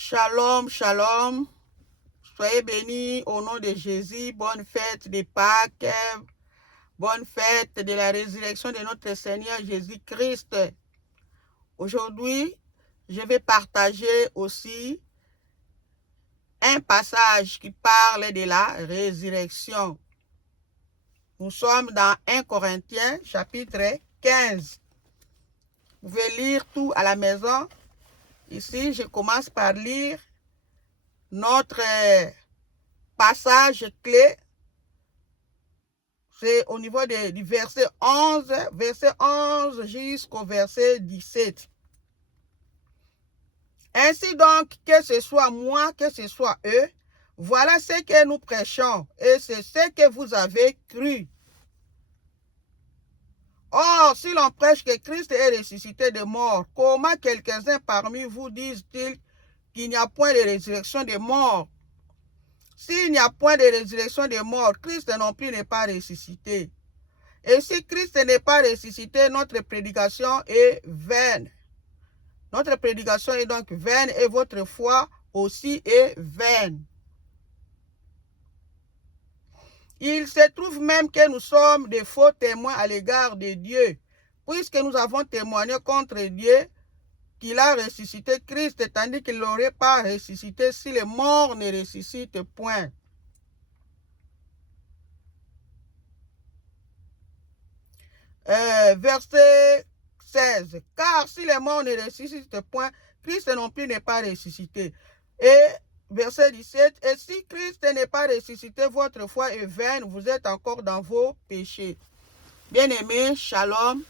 Shalom, shalom. Soyez bénis au nom de Jésus. Bonne fête de Pâques. Bonne fête de la résurrection de notre Seigneur Jésus-Christ. Aujourd'hui, je vais partager aussi un passage qui parle de la résurrection. Nous sommes dans 1 Corinthiens, chapitre 15. Vous pouvez lire tout à la maison. Ici, je commence par lire notre passage clé. C'est au niveau du verset 11 jusqu'au verset 17. Ainsi donc, que ce soit moi, que ce soit eux, voilà ce que nous prêchons, et c'est ce que vous avez cru. Or, si l'on prêche que Christ est ressuscité de mort, comment quelques-uns parmi vous disent-ils qu'il n'y a point de résurrection des morts? S'il n'y a point de résurrection des morts, Christ non plus n'est pas ressuscité. Et si Christ n'est pas ressuscité, notre prédication est vaine. Notre prédication est donc vaine et votre foi aussi est vaine. Il se trouve même que nous sommes des faux témoins à l'égard de Dieu, puisque nous avons témoigné contre Dieu qu'il a ressuscité Christ, tandis qu'il n'aurait pas ressuscité si les morts ne ressuscitent point. Verset 16. Car si les morts ne ressuscitent point, Christ non plus n'est pas ressuscité. Et verset 17. Et si Christ n'est pas ressuscité, votre foi est vaine, vous êtes encore dans vos péchés. Bien-aimés, shalom.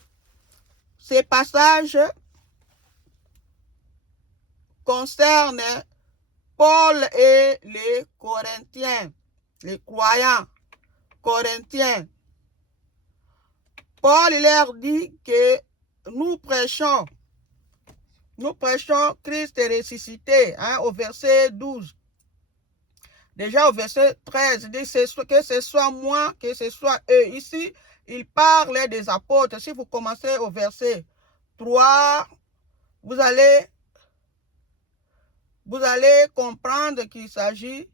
Ces passages concernent Paul et les Corinthiens, les croyants corinthiens. Paul leur dit que nous prêchons Christ est ressuscité, au verset 12. Déjà au verset 13, il dit que ce soit moi, que ce soit eux. Ici, il parle des apôtres. Si vous commencez au verset 3, vous allez comprendre qu'il s'agit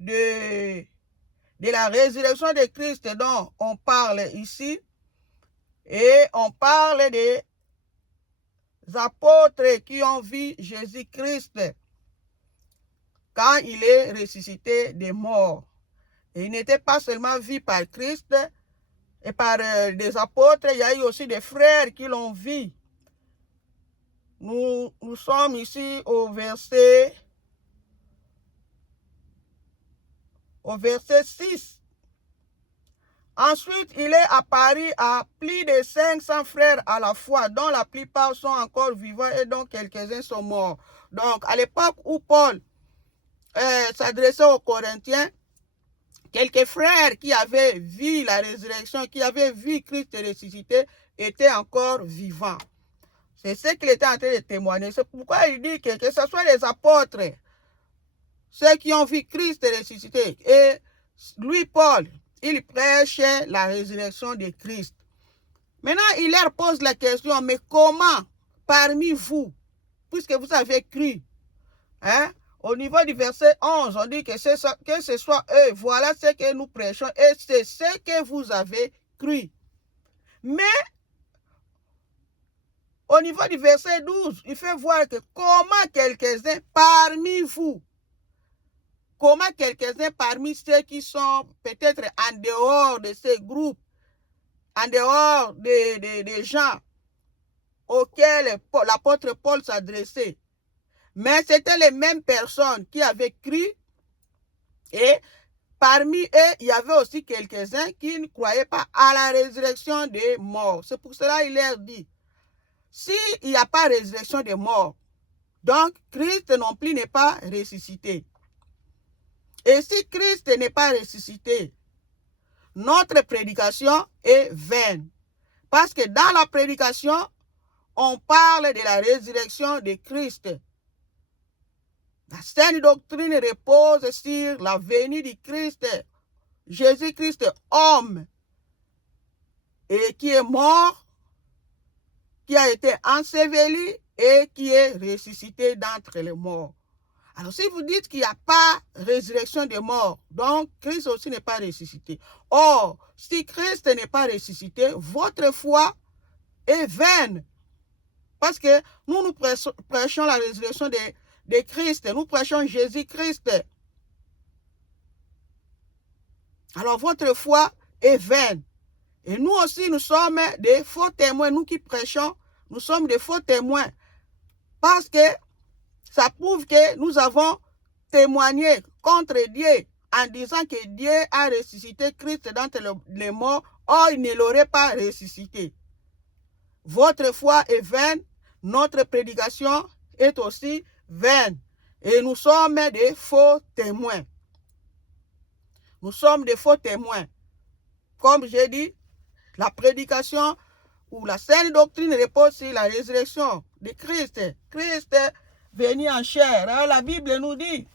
de la résurrection de Christ dont on parle ici. Et on parle des apôtres qui ont vu Jésus-Christ quand il est ressuscité des morts. Et il n'était pas seulement vu par Christ et par des apôtres, il y a eu aussi des frères qui l'ont vu. Nous sommes ici au verset 6. Ensuite, il est apparu à plus de 500 frères à la fois, dont la plupart sont encore vivants et dont quelques-uns sont morts. Donc, à l'époque où Paul s'adressait aux Corinthiens, quelques frères qui avaient vu la résurrection, qui avaient vu Christ ressuscité, étaient encore vivants. C'est ce qu'il était en train de témoigner. C'est pourquoi il dit que ce soit les apôtres, ceux qui ont vu Christ ressuscité, et lui, Paul, il prêche la résurrection de Christ. Maintenant, il leur pose la question, mais comment parmi vous, puisque vous avez cru, au niveau du verset 11, on dit que ce soit eux, voilà ce que nous prêchons et c'est ce que vous avez cru. Mais, au niveau du verset 12, il fait voir que comment quelques-uns parmi vous, comment quelques-uns parmi ceux qui sont peut-être en dehors de ces groupes, en dehors des gens auxquels l'apôtre Paul s'adressait, mais c'était les mêmes personnes qui avaient cru et parmi eux, il y avait aussi quelques-uns qui ne croyaient pas à la résurrection des morts. C'est pour cela qu'il leur dit, s'il n'y a pas résurrection des morts, donc Christ non plus n'est pas ressuscité. Et si Christ n'est pas ressuscité, notre prédication est vaine. Parce que dans la prédication, on parle de la résurrection de Christ. La saine doctrine repose sur la venue du Christ, Jésus-Christ, homme, et qui est mort, qui a été enseveli et qui est ressuscité d'entre les morts. Alors, si vous dites qu'il n'y a pas résurrection des morts, donc Christ aussi n'est pas ressuscité. Or, si Christ n'est pas ressuscité, votre foi est vaine. Parce que nous prêchons la résurrection de Christ. Nous prêchons Jésus-Christ. Alors, votre foi est vaine. Et nous aussi, nous sommes des faux témoins. Nous qui prêchons, nous sommes des faux témoins. Parce que ça prouve que nous avons témoigné contre Dieu en disant que Dieu a ressuscité Christ d'entre les morts. Or, il ne l'aurait pas ressuscité. Votre foi est vaine. Notre prédication est aussi vaine. Et nous sommes des faux témoins. Nous sommes des faux témoins. Comme j'ai dit, la prédication ou la saine doctrine repose sur la résurrection de Christ. Christ venu en chair. Alors, la Bible nous dit,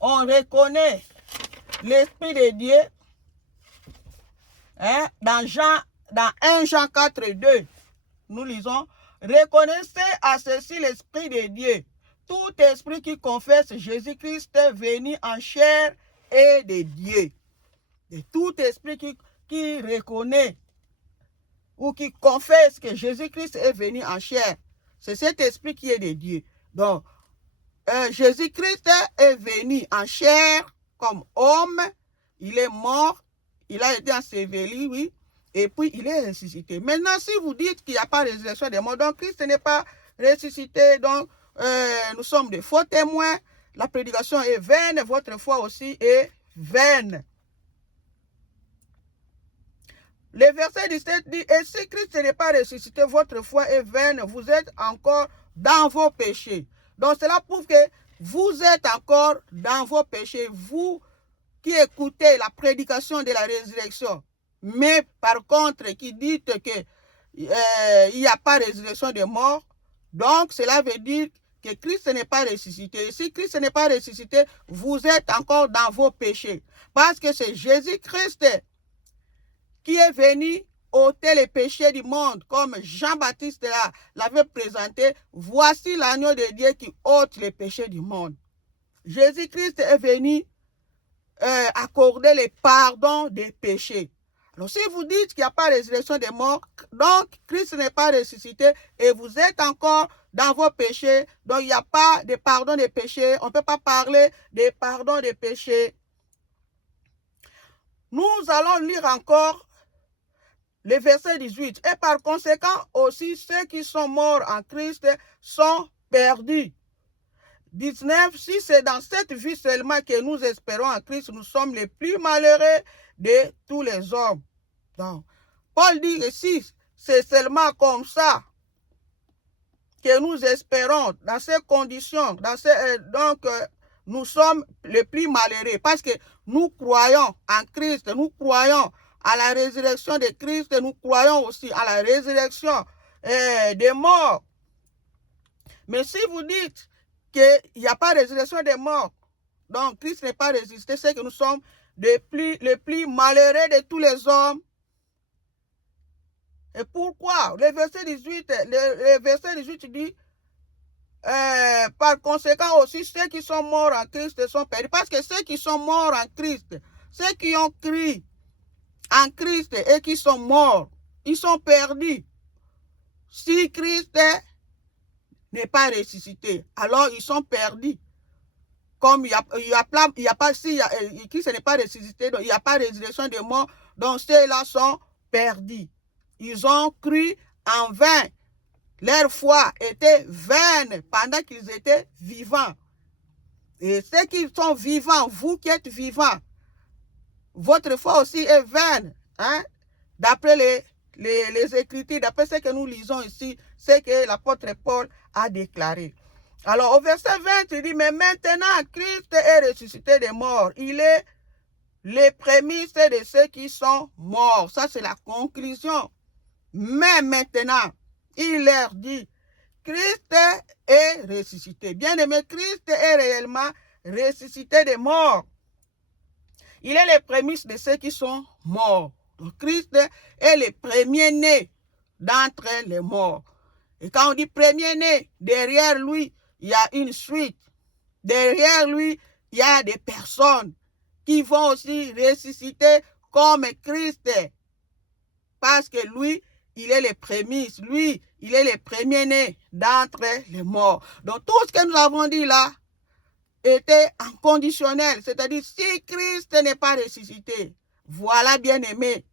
on reconnaît l'Esprit de Dieu dans 1 Jean 4, 2. Nous lisons, reconnaissez à ceci l'Esprit de Dieu. Tout esprit qui confesse Jésus-Christ venu en chair est de Dieu. Et tout esprit qui reconnaît ou qui confesse que Jésus-Christ est venu en chair, c'est cet esprit qui est de Dieu. Donc, Jésus-Christ est venu en chair comme homme, il est mort, il a été enseveli, oui, et puis il est ressuscité. Maintenant, si vous dites qu'il n'y a pas de résurrection des morts, donc Christ n'est pas ressuscité, donc nous sommes des faux témoins, la prédication est vaine, votre foi aussi est vaine. Le verset 17 dit, et si Christ n'est pas ressuscité, votre foi est vaine, vous êtes encore dans vos péchés. Donc cela prouve que vous êtes encore dans vos péchés, vous qui écoutez la prédication de la résurrection. Mais par contre, qui dites qu'il n'y a pas de résurrection des morts, donc cela veut dire que Christ n'est pas ressuscité. Et si Christ n'est pas ressuscité, vous êtes encore dans vos péchés. Parce que c'est Jésus-Christ qui est venu ôter les péchés du monde, comme Jean-Baptiste l'avait présenté. Voici l'agneau de Dieu qui ôte les péchés du monde. Jésus-Christ est venu accorder le pardon des péchés. Alors si vous dites qu'il n'y a pas de résurrection des morts, donc Christ n'est pas ressuscité et vous êtes encore dans vos péchés, donc il n'y a pas de pardon des péchés, on ne peut pas parler de pardon des péchés. Nous allons lire encore le verset 18. Et par conséquent aussi, ceux qui sont morts en Christ sont perdus. 19. Si c'est dans cette vie seulement que nous espérons en Christ, nous sommes les plus malheureux de tous les hommes. Donc, Paul dit que si c'est seulement comme ça que nous espérons, dans ces conditions, donc nous sommes les plus malheureux parce que nous croyons en Christ, nous croyons à la résurrection de Christ, nous croyons aussi à la résurrection des morts. Mais si vous dites qu'il n'y a pas de résurrection des morts, donc Christ n'est pas ressuscité, c'est que nous sommes les plus malheureux de tous les hommes. Et pourquoi? Le verset 18 dit, par conséquent aussi, ceux qui sont morts en Christ sont perdus. Parce que ceux qui sont morts en Christ, ceux qui ont cru en Christ et qui sont morts, ils sont perdus. Si Christ n'est pas ressuscité, alors ils sont perdus. Comme Christ n'est pas ressuscité, donc il n'y a pas de résurrection des morts, donc ceux-là sont perdus. Ils ont cru en vain. Leur foi était vaine pendant qu'ils étaient vivants. Et ceux qui sont vivants, vous qui êtes vivants, votre foi aussi est vaine. Hein? D'après les Écritures, d'après ce que nous lisons ici, c'est que l'apôtre Paul a déclaré. Alors au verset 20, il dit, mais maintenant Christ est ressuscité des morts. Il est les prémices de ceux qui sont morts. Ça, c'est la conclusion. Mais maintenant, il leur dit, Christ est ressuscité. Bien-aimé, Christ est réellement ressuscité des morts. Il est les prémices de ceux qui sont morts. Donc, Christ est le premier-né d'entre les morts. Et quand on dit premier-né, derrière lui, il y a une suite. Derrière lui, il y a des personnes qui vont aussi ressusciter comme Christ. Parce que lui, il est les prémices. Lui, il est le premier-né d'entre les morts. Donc tout ce que nous avons dit là était en conditionnel. C'est-à-dire, si Christ n'est pas ressuscité, voilà, bien aimé,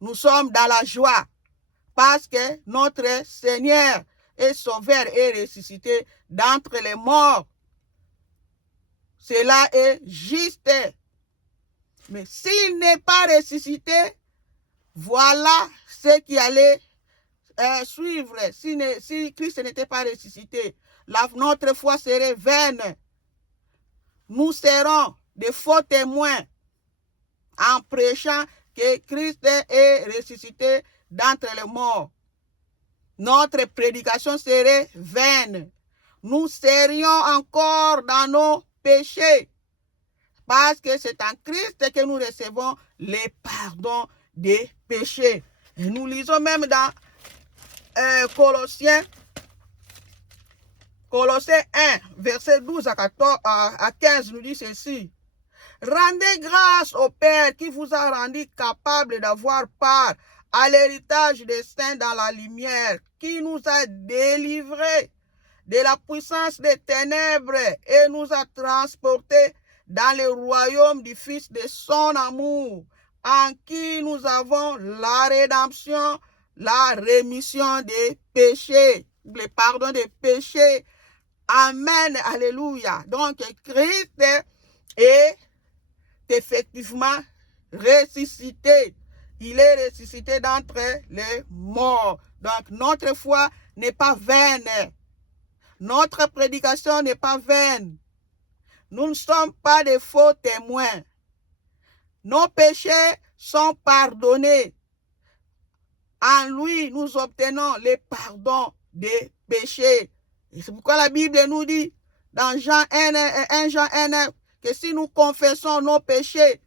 nous sommes dans la joie. Parce que notre Seigneur et Sauveur est ressuscité d'entre les morts. Cela est juste. Mais s'il n'est pas ressuscité, voilà ce qui allait suivre. Si Christ n'était pas ressuscité, notre foi serait vaine. Nous serons des faux témoins en prêchant que Christ est ressuscité d'entre les morts. Notre prédication serait vaine. Nous serions encore dans nos péchés. Parce que c'est en Christ que nous recevons les pardons des péchés. Et nous lisons même dans Colossiens 1, verset 12 à 15, nous dit ceci. Rendez grâce au Père qui vous a rendu capable d'avoir part à l'héritage des saints dans la lumière, qui nous a délivrés de la puissance des ténèbres et nous a transportés dans le royaume du Fils de son amour, en qui nous avons la rédemption, la rémission des péchés, le pardon des péchés. Amen, alléluia. Donc, Christ est effectivement ressuscité. Il est ressuscité d'entre les morts. Donc, notre foi n'est pas vaine. Notre prédication n'est pas vaine. Nous ne sommes pas des faux témoins. Nos péchés sont pardonnés. En lui, nous obtenons le pardon des péchés. Et c'est pourquoi la Bible nous dit dans Jean 1 Jean 1 que si nous confessons nos péchés,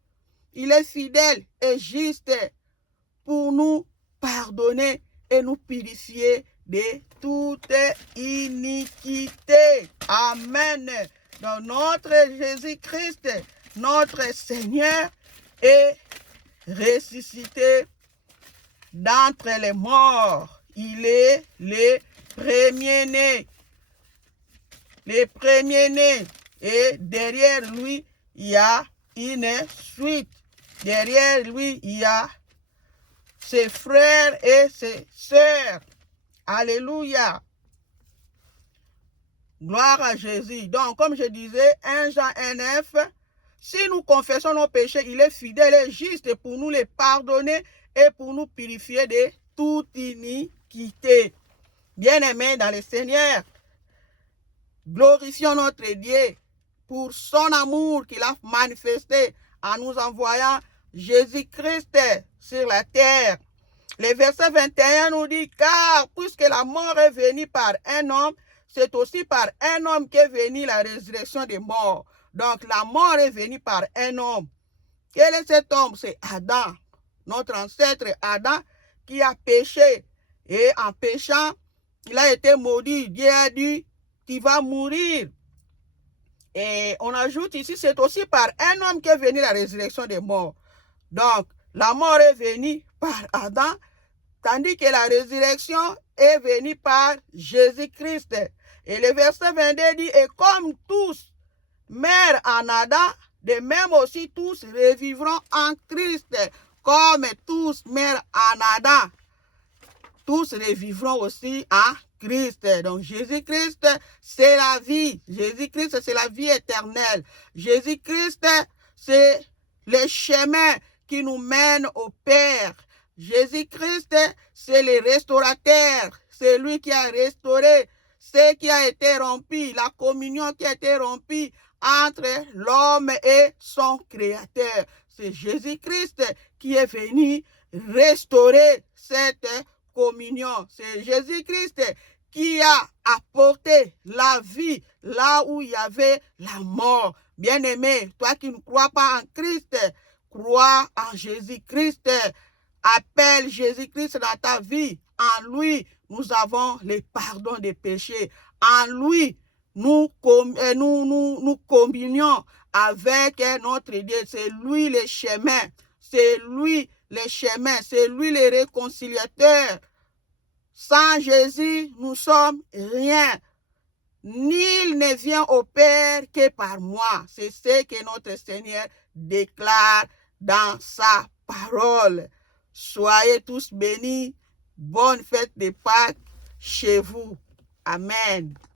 il est fidèle et juste pour nous pardonner et nous purifier de toute iniquité. Amen. Donc notre Jésus-Christ, notre Seigneur, est ressuscité d'entre les morts. Il est le premier-né. Le premier-né. Et derrière lui, il y a une suite. Derrière lui, il y a ses frères et ses sœurs. Alléluia. Gloire à Jésus. Donc, comme je disais, 1 Jean 1,9, si nous confessons nos péchés, il est fidèle et juste pour nous les pardonner et pour nous purifier de toute iniquité. Bien-aimés dans le Seigneur, glorifions notre Dieu pour son amour qu'il a manifesté en nous envoyant Jésus-Christ sur la terre. Le verset 21 nous dit, car puisque la mort est venue par un homme, c'est aussi par un homme qu'est venue la résurrection des morts. Donc la mort est venue par un homme. Quel est cet homme? C'est Adam, notre ancêtre Adam, qui a péché. Et en péchant, il a été maudit. Dieu a dit, tu vas mourir. Et on ajoute ici, c'est aussi par un homme qu'est venue la résurrection des morts. Donc, la mort est venue par Adam, tandis que la résurrection est venue par Jésus-Christ. Et le verset 22 dit, et comme tous meurent en Adam, de même aussi tous revivront en Christ. Comme tous meurent en Adam, tous revivront aussi en Christ. Donc Jésus-Christ, c'est la vie. Jésus-Christ, c'est la vie éternelle. Jésus-Christ, c'est le chemin qui nous mène au Père. Jésus-Christ, c'est le restaurateur. C'est lui qui a restauré ce qui a été rompu, la communion qui a été rompue entre l'homme et son Créateur. C'est Jésus-Christ qui est venu restaurer cette communion. C'est Jésus-Christ qui a apporté la vie là où il y avait la mort. Bien-aimé, toi qui ne crois pas en Christ, crois en Jésus-Christ. Appelle Jésus-Christ dans ta vie. En lui, nous avons le pardon des péchés. En lui, nous communions avec notre Dieu. C'est lui le chemin, c'est lui le chemin, c'est lui le réconciliateur. Sans Jésus, nous sommes rien. Nul ne vient au Père que par moi. C'est ce que notre Seigneur déclare dans sa parole. Soyez tous bénis. Bonne fête de Pâques chez vous. Amen.